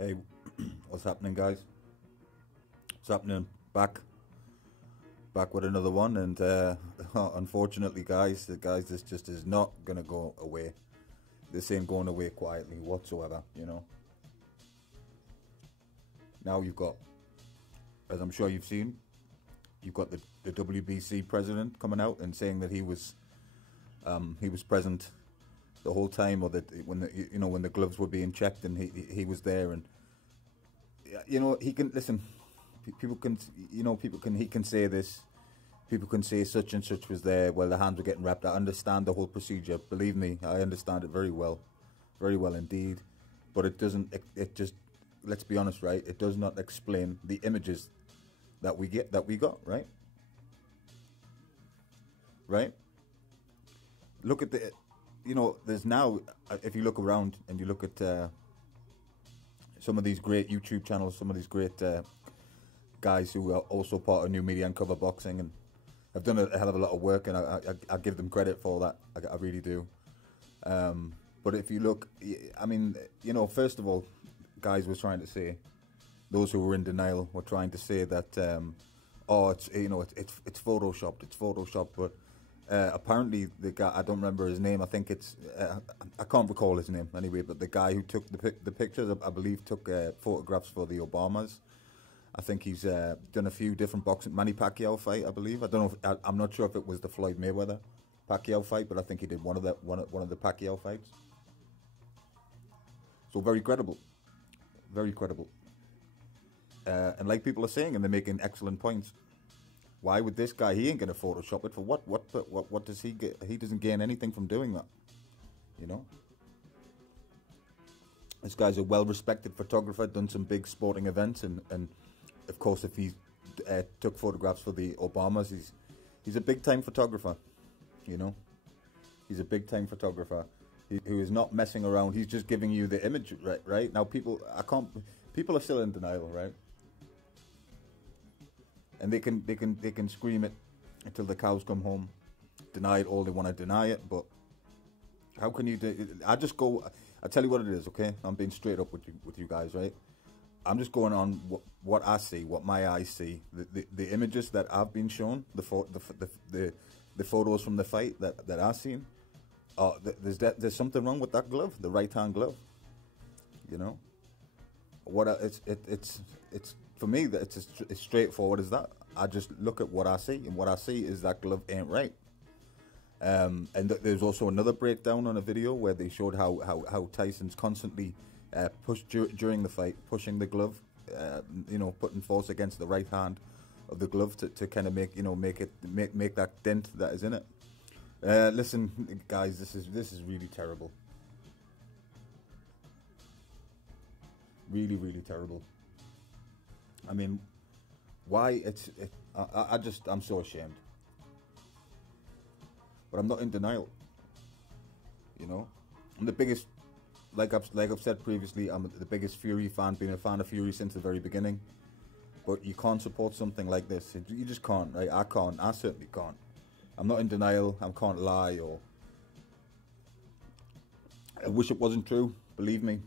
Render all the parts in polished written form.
Hey, what's happening, guys? What's happening? Back with another one, and unfortunately, guys, this just is not gonna go away. This ain't going away quietly whatsoever. Now you've got, as I'm sure you've seen, you've got the WBC president coming out and saying that he was present the whole time, or that when the gloves were being checked, and he was there, and he can listen. People can he can say this. People can say such and such was there while the hands were getting wrapped. I understand the whole procedure. Believe me, I understand it very well indeed. But it doesn't. It just, let's be honest, right? It does not explain the images that we got, right? Right? Look at the, there's now, if you look around and you look at some of these great YouTube channels, some of these great guys who are also part of New Media Uncover Boxing and have done a hell of a lot of work, and I give them credit for that. I really do. But if you look, I mean, first of all, guys were trying to say, those who were in denial were trying to say that, it's photoshopped, but apparently the guy, I don't remember his name. I think it's I can't recall his name anyway. But the guy who took the pictures, I believe, took photographs for the Obamas. I think he's done a few different boxing. Manny Pacquiao fight, I believe. I don't know. I'm not sure if it was the Floyd Mayweather Pacquiao fight, but I think he did one of the Pacquiao fights. So very credible, very credible. And like people are saying, and they're making excellent points. Why would this guy? He ain't gonna Photoshop it for what? What does he get? He doesn't gain anything from doing that. This guy's a well-respected photographer, done some big sporting events, and of course, if he took photographs for the Obamas, he's a big-time photographer. He's a big-time photographer who is not messing around. He's just giving you the image, right? Now, people are still in denial, right? And they can scream it until the cows come home, deny it all they want to deny it. But how can you do? I tell you what it is, okay? I'm being straight up with you guys, right? I'm just going on what I see, what my eyes see, the images that I've been shown, the photos from the fight that I've seen. There's something wrong with that glove, the right hand glove. It's for me, that it's straightforward as that. I just look at what I see, and what I see is that glove ain't right. And there's also another breakdown on a video where they showed how Tyson's constantly pushed during the fight, pushing the glove, putting force against the right hand of the glove to kind of make that dent that is in it. Listen, guys, this is really terrible. Really, really terrible. I mean, why? I'm so ashamed. But I'm not in denial. I'm the biggest, like I've said previously, I'm the biggest Fury fan, been a fan of Fury since the very beginning. But you can't support something like this. You just can't, right? I can't. I certainly can't. I'm not in denial. I can't lie, or I wish it wasn't true. Believe me,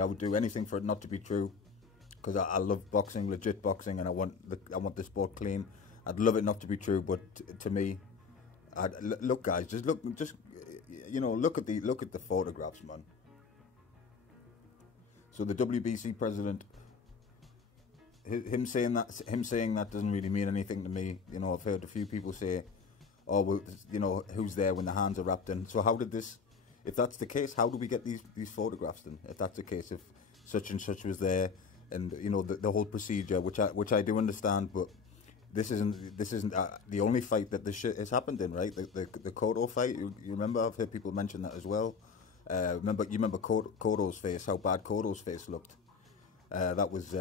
I would do anything for it not to be true. Because I love boxing, legit boxing, and I want the sport clean. I'd love it not to be true, but to me, look, guys, look at the photographs, man. So the WBC president, him saying that doesn't really mean anything to me. I've heard a few people say, "Oh, well, who's there when the hands are wrapped in?" So how did this? If that's the case, how do we get these photographs then? If that's the case, if such and such was there, and the whole procedure, which I do understand, but this isn't the only fight that this shit has happened in, right? The Cotto fight, you remember? I've heard people mention that as well. You remember Cotto's face, how bad Cotto's face looked. That was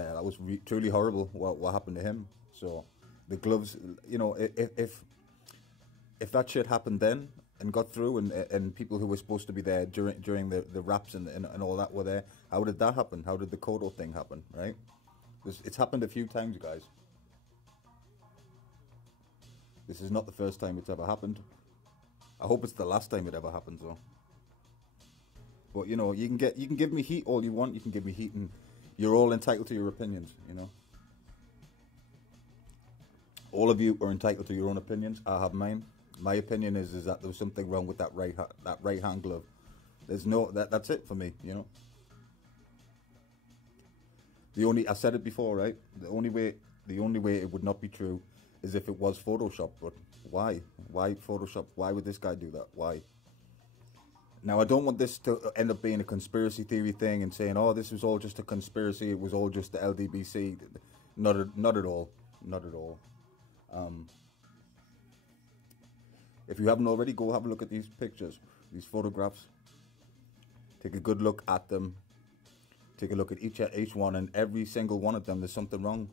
truly horrible what happened to him. So the gloves, if that shit happened then and got through, and people who were supposed to be there during the wraps and all that were there, how did that happen? How did the Cotto thing happen, right? It's happened a few times, guys. This is not the first time it's ever happened. I hope it's the last time it ever happens, though. But you can give me heat all you want. You can give me heat, and You're all entitled to your opinions, you know. All of you are entitled to your own opinions. I have mine. My opinion is that there was something wrong with that right hand glove. There's no that's it for me, you know. I said it before, right? The only way it would not be true is if it was Photoshop. But why? Why Photoshop? Why would this guy do that? Why? Now, I don't want this to end up being a conspiracy theory thing and saying, oh, this was all just a conspiracy. It was all just the LDBC. Not at all. Not at all. If you haven't already, go have a look at these pictures, these photographs. Take a good look at them. Take a look at each one, and every single one of them, there's something wrong.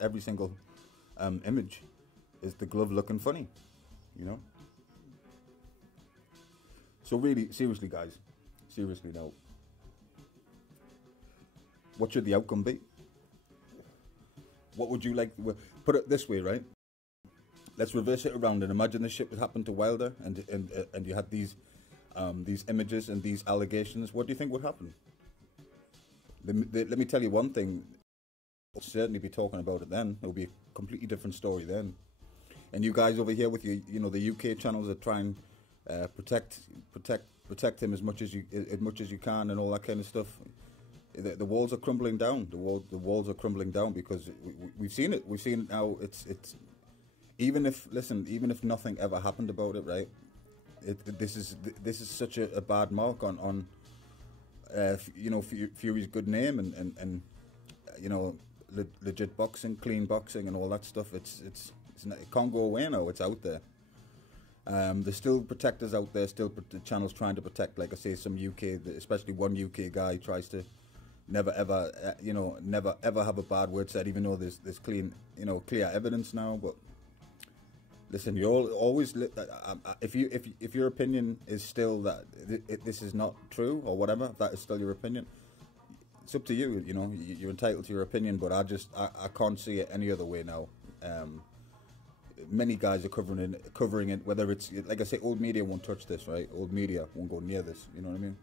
Every single image is the glove looking funny, you know. So really, seriously, guys, seriously now, what should the outcome be? What would you like? Put it this way, right? Let's reverse it around and imagine this shit that happened to Wilder, and you had these images and these allegations. What do you think would happen? Let me tell you one thing. We'll certainly be talking about it then. It'll be a completely different story then. And you guys over here with your, you know, the UK channels that try and protect him as much as you can and all that kind of stuff. The walls are crumbling down. The walls are crumbling down because we've seen it. We've seen it now. It's even if nothing ever happened about it, right? This is such a bad mark on you know, Fury's good name and you know, legit boxing, clean boxing, and all that stuff. It can't go away now. It's out there. There's still protectors out there, still channels trying to protect. Like I say, some UK, especially one UK guy, tries to never ever have a bad word said, even though there's clean, you know, clear evidence now. But listen, you're always if your opinion is still that this is not true or whatever, if that is still your opinion, it's up to you. You know, you're entitled to your opinion, but I can't see it any other way now. Many guys are covering it. Whether it's, like I say, old media won't touch this, right? Old media won't go near this. You know what I mean?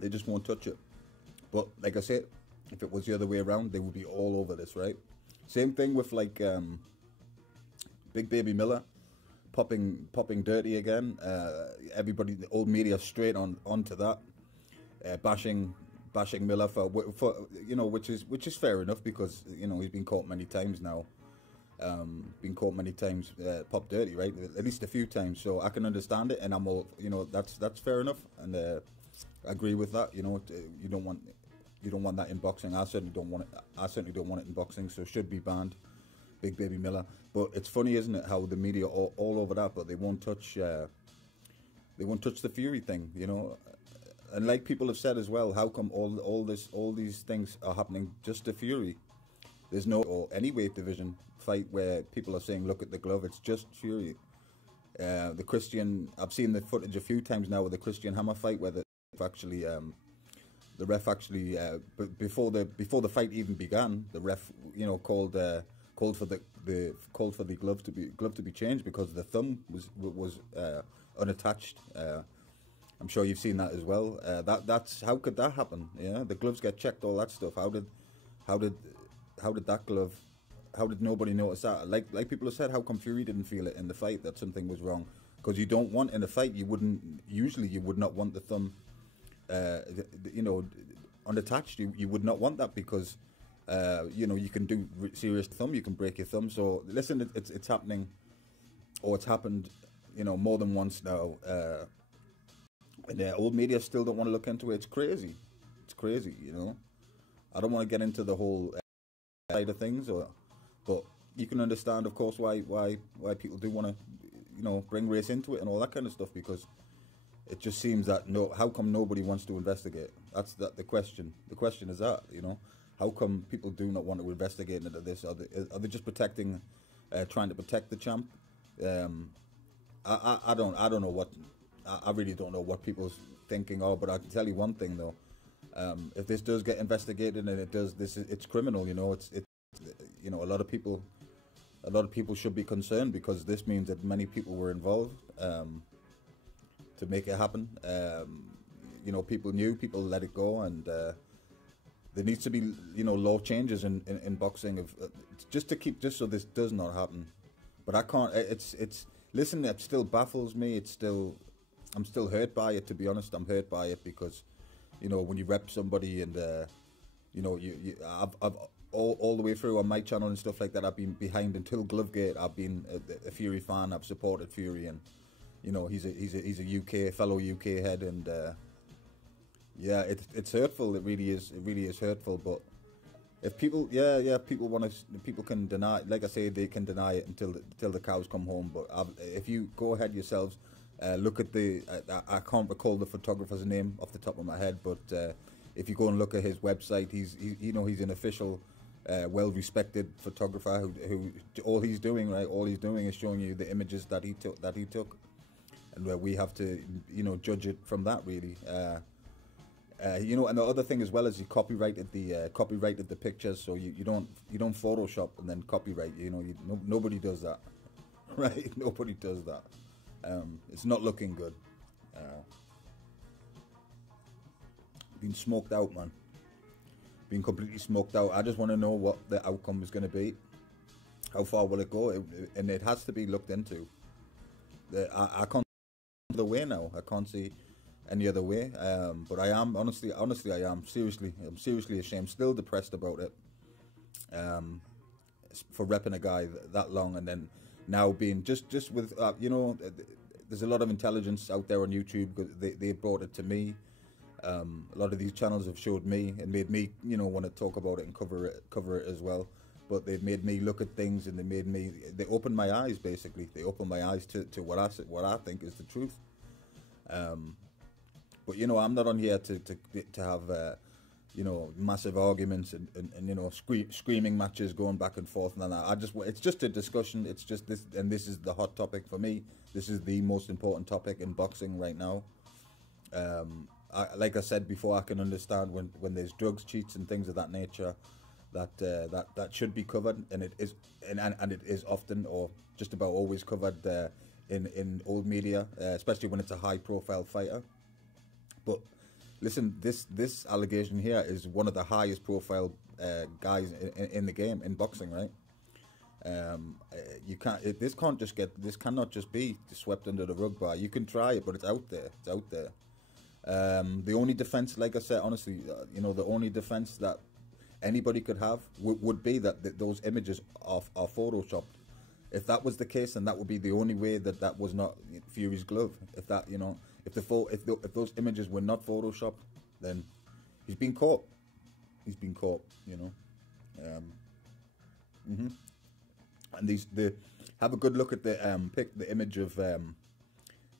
They just won't touch it. But like I said, if it was the other way around, they would be all over this, right? Same thing with like Big Baby Miller popping dirty again. Everybody, the old media, straight onto that, bashing Miller for you know, which is fair enough because, you know, he's been caught many times now. Pop dirty, right? At least a few times. So I can understand it, and I'm all, you know, that's fair enough, and I agree with that. You know, you don't want that in boxing. I certainly don't want it in boxing. So it should be banned. Big Baby Miller. But it's funny, isn't it, how the media all over that, but they won't touch the Fury thing, you know. And like people have said as well, how come all these things are happening just to Fury? There's no or any weight division fight where people are saying, look at the glove, it's just Fury. The Christian, I've seen the footage a few times now with the Christian Hammer fight where the ref actually before the fight even began, the ref, you know, called for the glove to be changed because the thumb was unattached. I'm sure you've seen that as well. That's how could that happen? Yeah, the gloves get checked, all that stuff. How did that glove? How did nobody notice that? Like people have said, how come Fury didn't feel it in the fight that something was wrong? Because you don't want in a fight, you would not want the thumb, you know, unattached. You would not want that because, you know, you can do serious thumb, you can break your thumb. So listen, it's happening, or it's happened, you know, more than once now. And old media still don't want to look into it. It's crazy. It's crazy, you know. I don't want to get into the whole side of things, but you can understand, of course, why people do want to, you know, bring race into it and all that kind of stuff, because it just seems that how come nobody wants to investigate? That's the question. The question is that, you know, how come people do not want to investigate into this? Are they just protecting, trying to protect the champ? I don't know what. I really don't know what people's thinking are, but I can tell you one thing though: if this does get investigated and it's criminal. You know, it's you know, a lot of people should be concerned because this means that many people were involved to make it happen. you know, people knew, people let it go, and there needs to be, you know, law changes in boxing of just to keep, just so this does not happen. But I can't. Listen, it still baffles me. I'm still hurt by it. To be honest, I'm hurt by it because, you know, when you rep somebody and you know, I've all the way through on my channel and stuff like that, I've been behind until Glovegate. I've been a Fury fan. I've supported Fury, and you know, he's a fellow UK head, and yeah, it's hurtful. It really is hurtful. But if people, people can deny. Like I say, they can deny it until the cows come home. But if you go ahead yourselves, look at I can't recall the photographer's name off the top of my head, but if you go and look at his website, he's an official, well-respected photographer who all he's doing is showing you the images that he took, and where we have to, you know, judge it from that, really. You know, and the other thing as well is he copyrighted the pictures, so you don't Photoshop and then copyright. You know, nobody does that, right? Nobody does that. It's not looking good. Been smoked out, man. Been completely smoked out. I just want to know what the outcome is going to be. How far will it go? And it has to be looked into. I can't see the way now. I can't see any other way. But I am honestly, I am seriously ashamed. Still depressed about it. For repping a guy that long, and then now being just with you know, there's a lot of intelligence out there on YouTube because they brought it to me. A lot of these channels have showed me and made me, you know, want to talk about it and cover it as well. But they've made me look at things, and they opened my eyes, basically. They opened my eyes to what I think is the truth. But you know, I'm not on here to have you know, massive arguments and you know, screaming matches going back and forth and that. It's just a discussion. It's just this, and this is the hot topic for me. This is the most important topic in boxing right now. Like I said before, I can understand when there's drugs, cheats, and things of that nature, that should be covered, and it is often, or just about always, covered in old media, especially when it's a high-profile fighter. But listen, this allegation here is one of the highest-profile guys in the game, in boxing, right? This cannot just be swept under the rug. Bar. You can try it, but it's out there. It's out there. The only defense, like I said, honestly, you know, the only defense that anybody could have would be that those images are photoshopped. If that was the case, then that would be the only way that was not Fury's glove. If that, you know, if those images were not photoshopped, then he's been caught. He's been caught, you know. And have a good look at the image of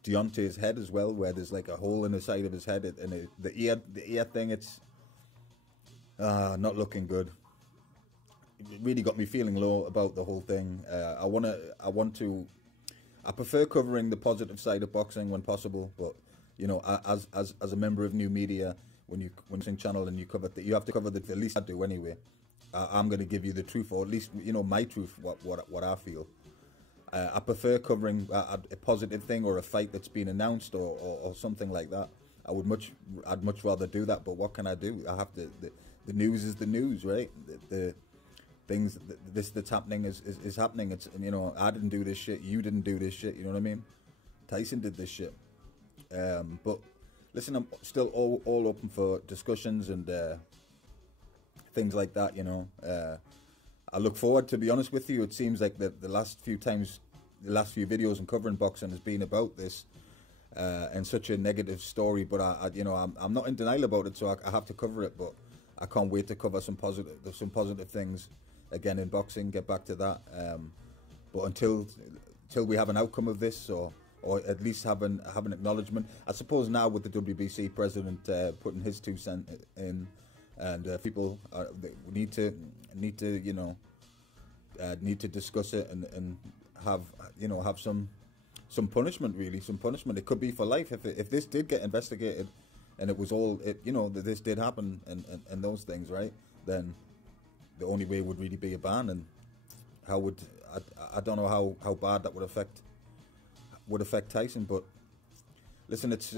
Deontay's head as well, where there's like a hole in the side of his head, and the ear thing. It's not looking good. It really got me feeling low about the whole thing. I prefer covering the positive side of boxing when possible, but you know, as a member of new media, when you sing channel and you cover you have to cover at least I do anyway. I'm going to give you the truth, or at least, you know, my truth, what I feel. I prefer covering a positive thing, or a fight that's been announced, or something like that. I'd much rather do that. But what can I do? I have to. The news is the news, right? The things that's happening is happening. It's, you know, I didn't do this shit. You didn't do this shit. You know what I mean? Tyson did this shit. But listen, I'm still all open for discussions and things like that. You know. I look forward, to be honest with you. It seems like the last few videos and covering boxing has been about this, and such a negative story. But I'm not in denial about it, so I have to cover it. But I can't wait to cover some positive things again in boxing. Get back to that. But until we have an outcome of this, or at least have an acknowledgement, I suppose now with the WBC president putting his 2 cents in. And people need to you know, need to discuss it and have some punishment, really, some punishment. It could be for life if this did get investigated, and it was all you know, that this did happen and those things, right? Then the only way would really be a ban. And I don't know how bad that would affect Tyson, but listen, it's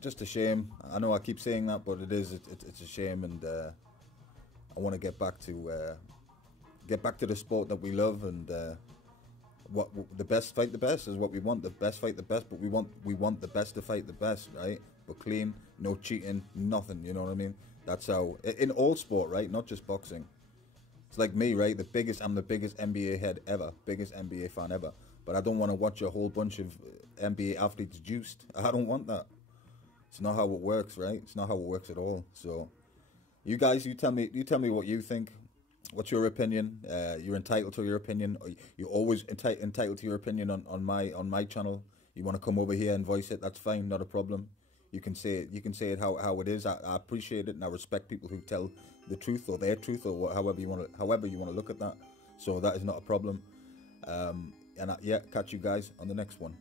just a shame. I know I keep saying that, but it is. It's a shame, and I want to get back to the sport that we love, and what the best fight the best is what we want. The best fight the best, but we want the best to fight the best, right? But clean, no cheating, nothing. You know what I mean? That's how in all sport, right? Not just boxing. It's like me, right? I'm the biggest NBA head ever, biggest NBA fan ever. But I don't want to watch a whole bunch of NBA athletes juiced. I don't want that. It's not how it works, right? It's not how it works at all. So, you guys, you tell me what you think. What's your opinion? You're entitled to your opinion. You're always entitled to your opinion on my channel. You want to come over here and voice it? That's fine, not a problem. You can say it. You can say it how it is. I appreciate it, and I respect people who tell the truth or their truth, or however you want to look at that. So that is not a problem. And yeah, catch you guys on the next one.